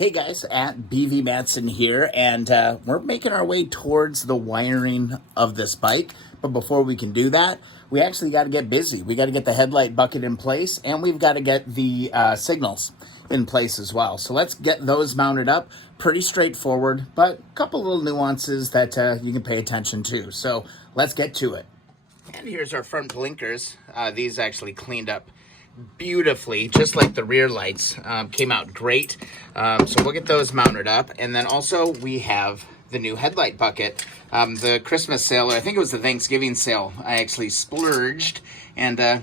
Hey guys, at BV Matson here, and we're making our way towards the wiring of this bike. But before we can do that, we actually got to get busy. We got to get the headlight bucket in place, and we've got to get the signals in place as well. So let's get those mounted up. Pretty straightforward, but a couple little nuances that you can pay attention to. So let's get to it. And here's our front blinkers. These actually cleaned up beautifully, just like the rear lights. Came out great. So we'll get those mounted up. And then also we have the new headlight bucket. The Christmas sale, or I think it was the Thanksgiving sale, I actually splurged and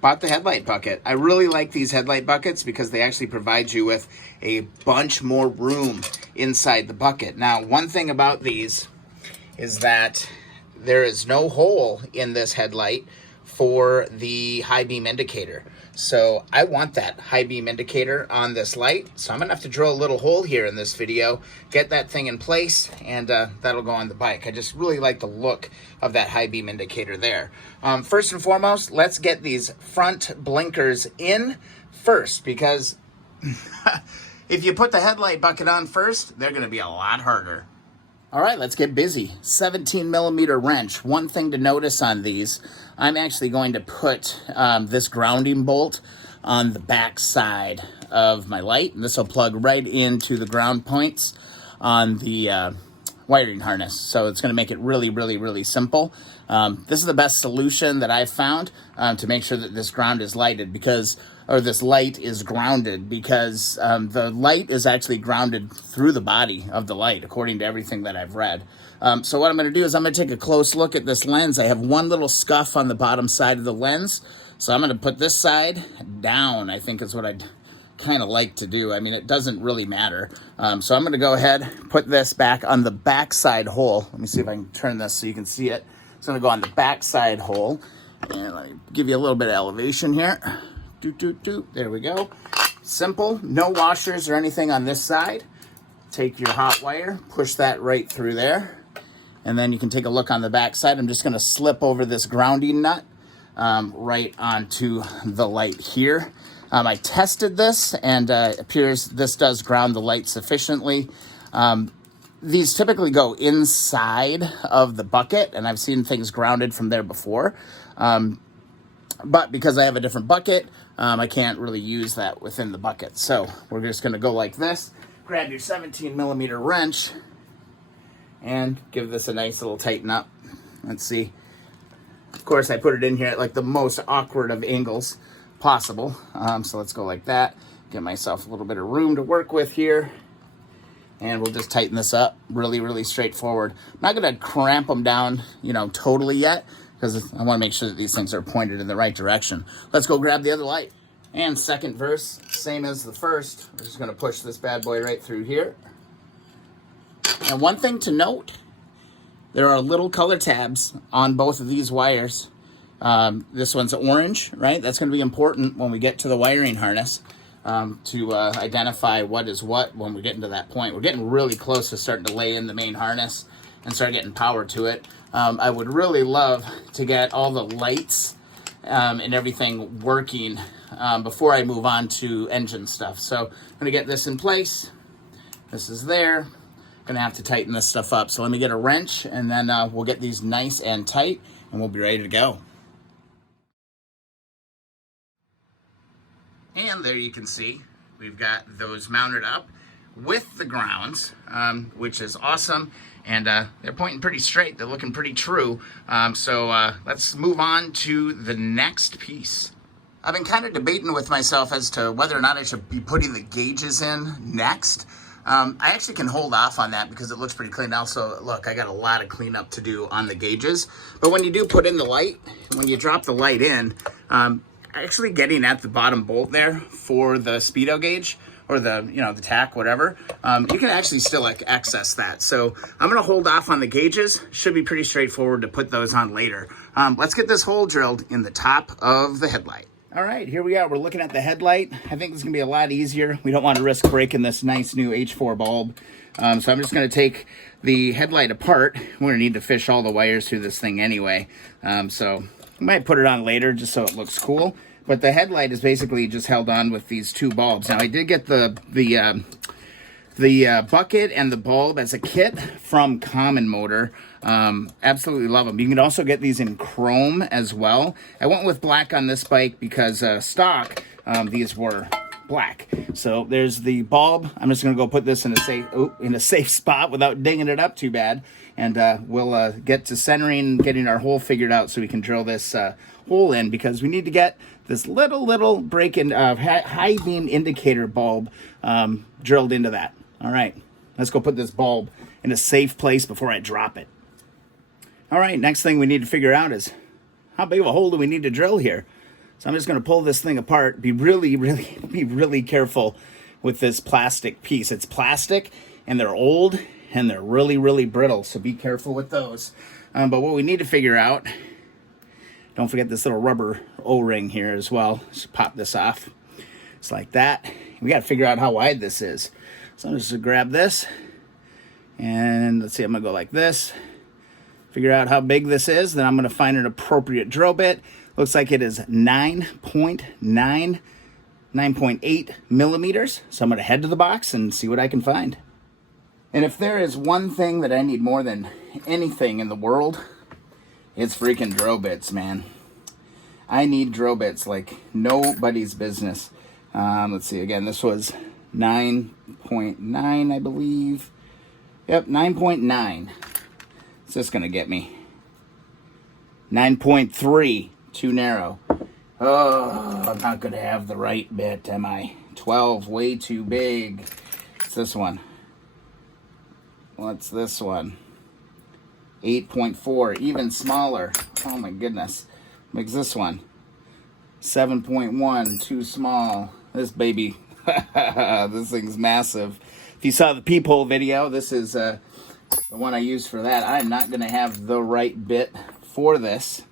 bought the headlight bucket. I really like these headlight buckets because they actually provide you with a bunch more room inside the bucket. Now, one thing about these is that there is no hole in this headlight for the high beam indicator. So I want that high beam indicator on this light. So I'm gonna have to drill a little hole here in this video, get that thing in place, and that'll go on the bike. I just really like the look of that high beam indicator there. First and foremost, let's get these front blinkers in first, because if you put the headlight bucket on first, they're gonna be a lot harder. All right, let's get busy. 17mm wrench. One thing to notice on these, I'm actually going to put this grounding bolt on the back side of my light. This will plug right into the ground points on the wiring harness. So it's going to make it really simple. This is the best solution that I've found to make sure that this ground is lighted, because, or this light is grounded, because the light is actually grounded through the body of the light, according to everything that I've read. So what I'm going to do is I'm going to take a close look at this lens. I have one little scuff on the bottom side of the lens. So I'm going to put this side down, I think is what I'd kind of like to do. I mean, it doesn't really matter. So I'm going to go ahead, put this back on the back side hole. Let me see if I can turn this so you can see it. It's going to go on the back side hole. And let me give you a little bit of elevation here. There we go. Simple, no washers or anything on this side. Take your hot wire, push that right through there. And then you can take a look on the back side. I'm just going to slip over this grounding nut right onto the light here. I tested this, and it appears this does ground the light sufficiently. These typically go inside of the bucket, and I've seen things grounded from there before. But because I have a different bucket, I can't really use that within the bucket. So we're just going to go like this. Grab your 17mm wrench and give this a nice little tighten up. Let's see. Of course, I put it in here at like the most awkward of angles possible. So let's go like that. Give myself a little bit of room to work with here. And we'll just tighten this up. Really straightforward. I'm not going to cramp them down, totally yet, because I want to make sure that these things are pointed in the right direction. Let's go grab the other light. And second verse, same as the first. We're just going to push this bad boy right through here. And one thing to note, there are little color tabs on both of these wires. This one's orange, right? That's going to be important when we get to the wiring harness to identify what is what when we get into that point. We're getting really close to starting to lay in the main harness and start getting power to it. I would really love to get all the lights and everything working before I move on to engine stuff. So I'm going to get this in place. This is there. Going to have to tighten this stuff up. So let me get a wrench, and then we'll get these nice and tight, and we'll be ready to go. And there you can see we've got those mounted up with the grounds, which is awesome. And they're pointing pretty straight. They're looking pretty true. So let's move on to the next piece. I've been kind of debating with myself as to whether or not I should be putting the gauges in next. I actually can hold off on that because it looks pretty clean. Also, look, I got a lot of cleanup to do on the gauges. But when you do put in the light, when you drop the light in, actually getting at the bottom bolt there for the speedo gauge, or the, the tack, whatever, you can actually still access that. So I'm going to hold off on the gauges. Should be pretty straightforward to put those on later. Let's get this hole drilled in the top of the headlight. All right, here we are. We're looking at the headlight. I think it's going to be a lot easier. We don't want to risk breaking this nice new H4 bulb. So I'm just going to take the headlight apart. We're going to need to fish all the wires through this thing anyway. So I might put it on later just so it looks cool. But the headlight is basically just held on with these two bulbs. Now, I did get the the bucket and the bulb as a kit from Common Motor. Absolutely love them. You can also get these in chrome as well. I went with black on this bike because stock, these were black. So there's the bulb. I'm just gonna go put this in a safe spot without dinging it up too bad, and we'll get to centering, getting our hole figured out so we can drill this hole in, because we need to get this little break in high beam indicator bulb drilled into that. All right, let's go put this bulb in a safe place before I drop it. All right, next thing we need to figure out is how big of a hole do we need to drill here? So I'm just going to pull this thing apart. Be really careful with this plastic piece. It's plastic, and they're old, and they're really brittle, so be careful with those. But what we need to figure out, don't forget this little rubber O-ring here as well. Just pop this off. It's like that. We got to figure out how wide this is. So I'm just going to grab this, and let's see, I'm going to go like this. Figure out how big this is, then I'm going to find an appropriate drill bit. Looks like it is 9.8 millimeters. So I'm going to head to the box and see what I can find. And if there is one thing that I need more than anything in the world, it's freaking drill bits, man. I need drill bits like nobody's business. Let's see, again, this was 9.9, I believe. Yep, 9.9. It's just going to get me. 9.3, too narrow. Oh, I'm not going to have the right bit, am I? 12, way too big. It's this one. What's this one? 8.4, even smaller. Oh my goodness. Makes this one. 7.1, too small. This baby, this thing's massive. If you saw the peephole video, this is the one I used for that. I'm not going to have the right bit for this.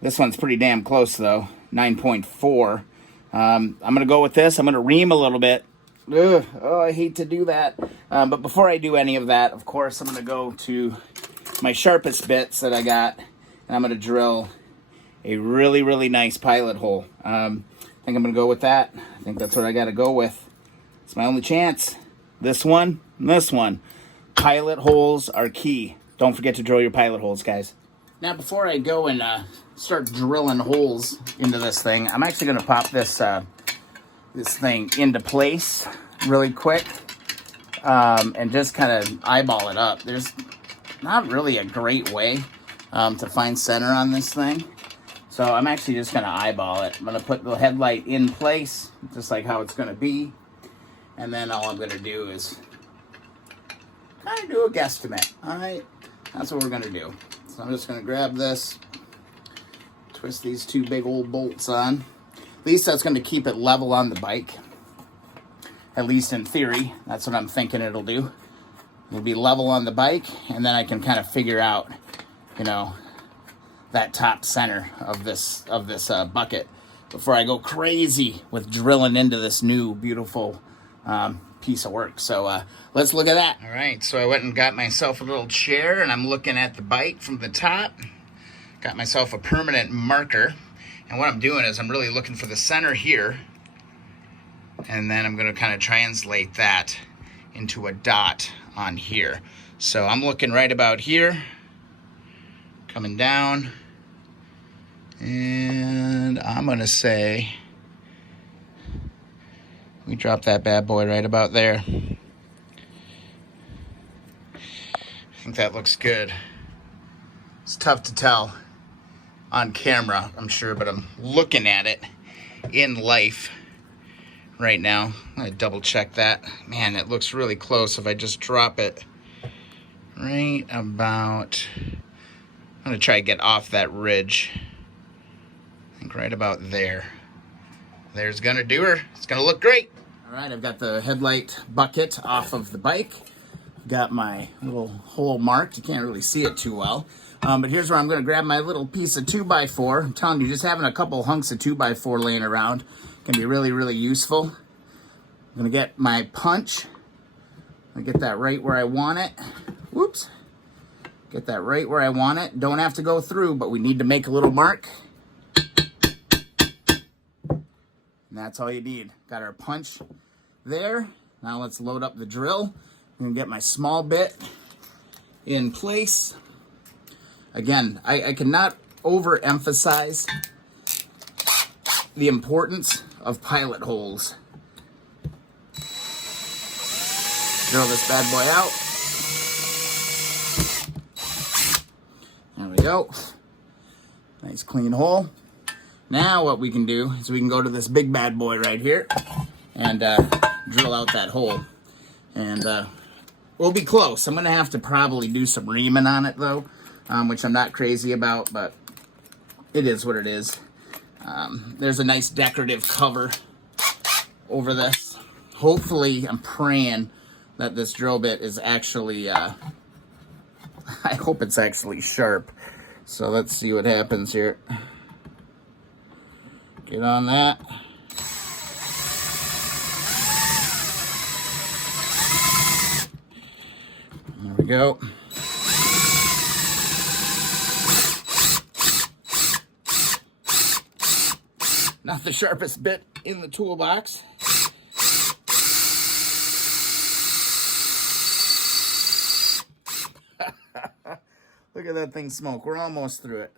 This one's pretty damn close though, 9.4. I'm going to go with this. I'm going to ream a little bit. Ugh, oh, I hate to do that. But before I do any of that, of course, I'm going to go to my sharpest bits that I got, and I'm going to drill a really nice pilot hole. I think I'm going to go with that. I think that's what I got to go with. It's my only chance. This one and this one. Pilot holes are key. Don't forget to drill your pilot holes, guys. Now, before I go and start drilling holes into this thing, I'm actually going to pop this this thing into place really quick and just kind of eyeball it up. There's not really a great way to find center on this thing. So I'm actually just going to eyeball it. I'm going to put the headlight in place, just like how it's going to be. And then all I'm going to do is kind of do a guesstimate. All right, that's what we're going to do. So I'm just going to grab this, twist these two big old bolts on. At least that's going to keep it level on the bike. At least in theory, that's what I'm thinking it'll do. It'll be level on the bike, and then I can kind of figure out, you know, that top center of this bucket before I go crazy with drilling into this new beautiful piece of work. So let's look at that. All right, so I went and got myself a little chair, and I'm looking at the bike from the top. Got myself a permanent marker, and what I'm doing is I'm really looking for the center here, and then I'm going to kind of translate that into a dot on here. So I'm looking right about here, coming down, and I'm going to say we drop that bad boy right about there. I think that looks good. It's tough to tell on camera, I'm sure, but I'm looking at it in life right now. I'm going to double check that. Man, it looks really close if I just drop it right about, I'm going to try to get off that ridge. I think right about there. There's going to do her. It's going to look great. All right, I've got the headlight bucket off of the bike. Got my little hole marked. You can't really see it too well. But here's where I'm going to grab my little piece of 2x4. I'm telling you, just having a couple hunks of 2x4 laying around can be really useful. I'm going to get my punch. I get that right where I want it. Whoops. Get that right where I want it. Don't have to go through, but we need to make a little mark. And that's all you need. Got our punch there. Now let's load up the drill. I'm gonna get my small bit in place. Again, I cannot overemphasize the importance of pilot holes. Drill this bad boy out. There we go. Nice clean hole. Now what we can do is we can go to this big bad boy right here and drill out that hole. And we'll be close. I'm going to have to probably do some reaming on it though, which I'm not crazy about, but it is what it is. There's a nice decorative cover over this. Hopefully, I'm praying that this drill bit is actually, I hope it's actually sharp. So let's see what happens here. Get on that. There we go. Not the sharpest bit in the toolbox. Look at that thing smoke. We're almost through it.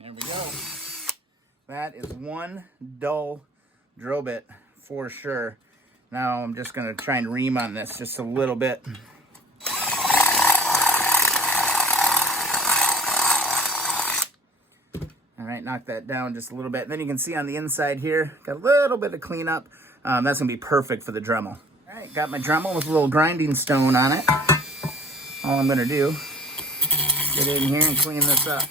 There we go. That is one dull drill bit for sure. Now I'm just going to try and ream on this just a little bit. All right, knock that down just a little bit. And then you can see on the inside here, got a little bit of cleanup. That's going to be perfect for the Dremel. All right, got my Dremel with a little grinding stone on it. All I'm going to do, get in here and clean this up.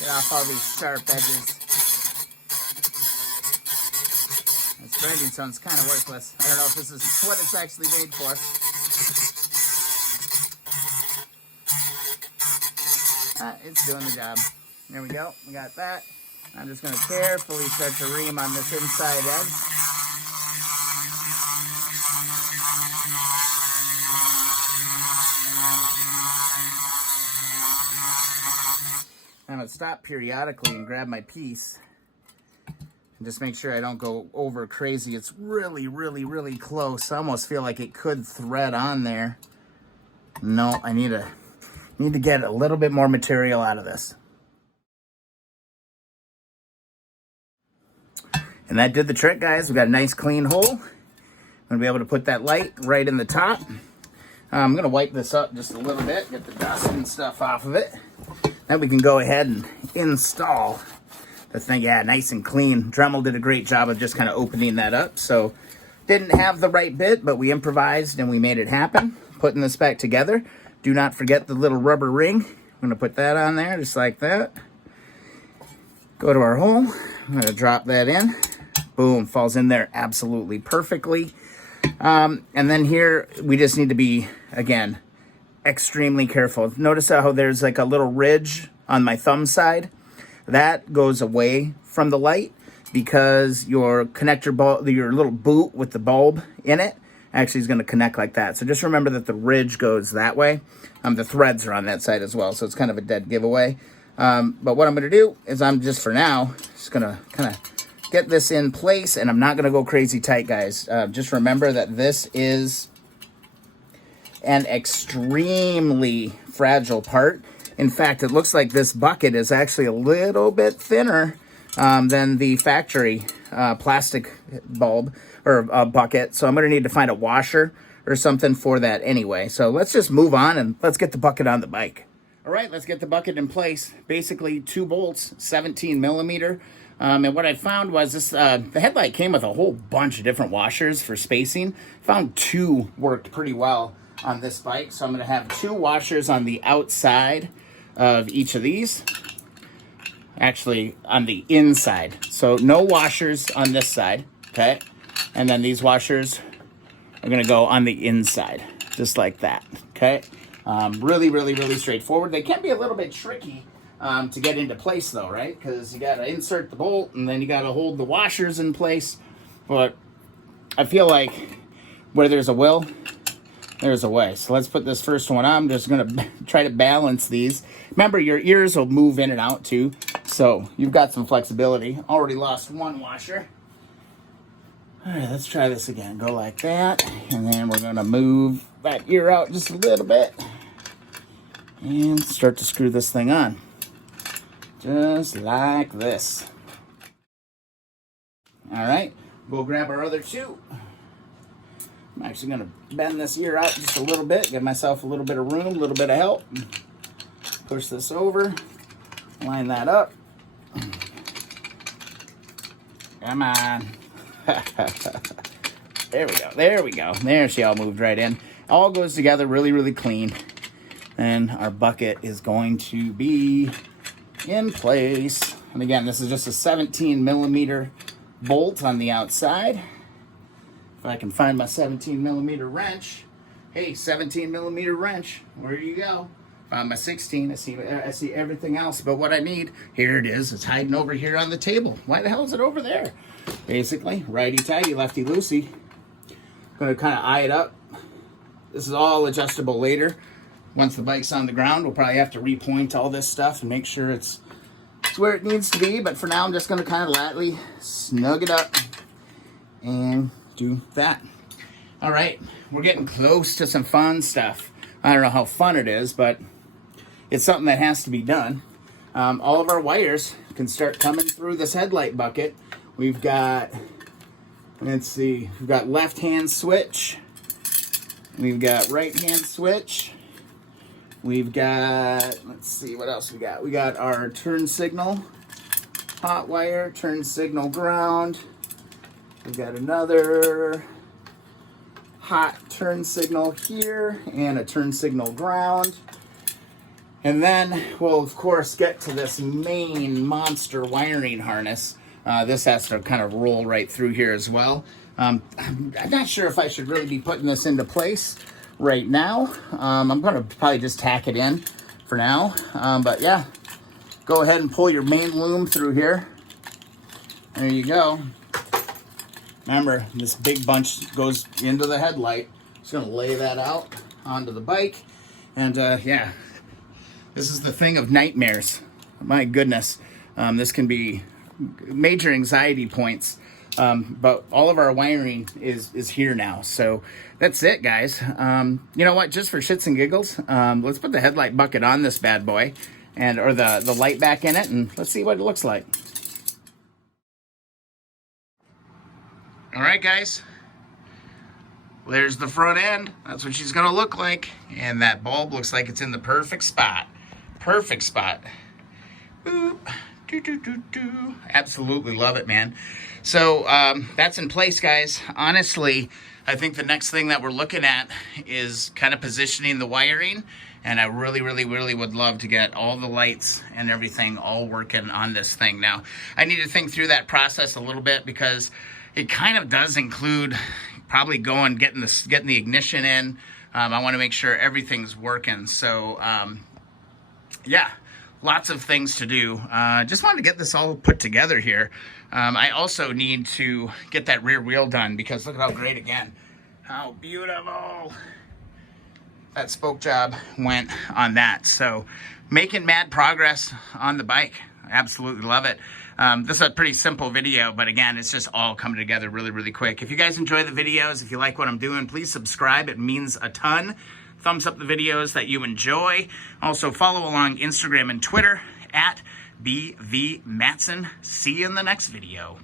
Get off all these sharp edges. This grinding stone's kind of worthless. I don't know if this is what it's actually made for. It's doing the job. There we go. We got that. I'm just going to carefully start to ream on this inside edge. I'm going to stop periodically and grab my piece and just make sure I don't go over crazy. It's really, really, really close. I almost feel like it could thread on there. No, I need to get a little bit more material out of this. And that did the trick, guys. We got a nice clean hole. I'm gonna be able to put that light right in the top. I'm gonna wipe this up just a little bit, get the dust and stuff off of it. Then we can go ahead and install the thing. Yeah, nice and clean. Dremel did a great job of just kind of opening that up. So didn't have the right bit, but we improvised and we made it happen. Putting this back together. Do not forget the little rubber ring. I'm gonna put that on there just like that. Go to our hole. I'm gonna drop that in. Boom, falls in there absolutely perfectly. And then here, we just need to be, again, extremely careful. Notice how there's like a little ridge on my thumb side. That goes away from the light because your connector bulb, your little boot with the bulb in it, actually is going to connect like that. So just remember that the ridge goes that way. The threads are on that side as well, so it's kind of a dead giveaway. But what I'm going to do is I'm just, for now, just going to kind of get this in place, and I'm not going to go crazy tight, guys. Just remember that this is an extremely fragile part. In fact, it looks like this bucket is actually a little bit thinner than the factory plastic bulb or bucket. So I'm going to need to find a washer or something for that anyway. So let's just move on and let's get the bucket on the bike. All right, let's get the bucket in place. Basically 2 bolts, 17 millimeter. And what I found was this, the headlight came with a whole bunch of different washers for spacing. Found 2 worked pretty well on this bike. So I'm going to have 2 washers on the outside of each of these. Actually, on the inside. So no washers on this side, okay? And then these washers are going to go on the inside, just like that, okay? Really, really, really straightforward. They can be a little bit tricky to get into place though, right? Because you got to insert the bolt and then you got to hold the washers in place. But I feel like where there's a will, there's a way. So let's put this first one on. I'm just going to try to balance these. Remember, your ears will move in and out too, so you've got some flexibility. Already lost one washer. All right, let's try this again. Go like that, and then we're going to move that ear out just a little bit and start to screw this thing on. Just like this. All right, we'll grab our other two. I'm actually going to bend this ear out just a little bit, give myself a little bit of room, a little bit of help. Push this over, line that up. Come on. There we go, there we go. There, she all moved right in. All goes together really, really clean. And our bucket is going to be in place. And again, this is just a 17 millimeter bolt on the outside. If I can find my 17 millimeter wrench. Hey, 17 millimeter wrench, where do you go? Found my 16, I see everything else but what I need. Here it is, it's hiding over here on the table. Why the hell is it over there? Basically, righty-tighty, lefty-loosey. Gonna kind of eye it up. This is all adjustable later. Once the bike's on the ground, we'll probably have to repoint all this stuff and make sure it's where it needs to be. But for now, I'm just gonna kind of lightly snug it up and do that. All right, we're getting close to some fun stuff. I don't know how fun it is, but it's something that has to be done. All of our wires can start coming through this headlight bucket. We've got, let's see, we've got left-hand switch. We've got right-hand switch. We've got, let's see, what else we got? We got our turn signal, hot wire, turn signal ground. We've got another hot turn signal here and a turn signal ground. And then we'll, of course, get to this main monster wiring harness. This has to kind of roll right through here as well. I'm not sure if I should really be putting this into place right now. I'm going to probably just tack it in for now. But yeah, go ahead and pull your main loom through here. There you go. Remember, this big bunch goes into the headlight. Just going to lay that out onto the bike. And yeah, this is the thing of nightmares. My goodness. This can be major anxiety points. But all of our wiring is here now. So that's it, guys. You know what? Just for shits and giggles, let's put the headlight bucket on this bad boy, or the light back in it, and let's see what it looks like. All right, guys. There's the front end. That's what she's gonna look like. And that bulb looks like it's in the perfect spot. Perfect spot. Boop. Do, do, do, do. Absolutely love it, man. So that's in place, guys. Honestly, I think the next thing that we're looking at is kind of positioning the wiring. And I really, really, really would love to get all the lights and everything all working on this thing. Now, I need to think through that process a little bit because it kind of does include probably getting the ignition in. I want to make sure everything's working. So yeah, lots of things to do. Just wanted to get this all put together here. I also need to get that rear wheel done because look at how great, again, how beautiful that spoke job went on that. So making mad progress on the bike. Absolutely love it. This is a pretty simple video, but again, it's just all coming together really, really quick. If you guys enjoy the videos, if you like what I'm doing, please subscribe. It means a ton. Thumbs up the videos that you enjoy. Also follow along Instagram and Twitter at BVMatson. See you in the next video.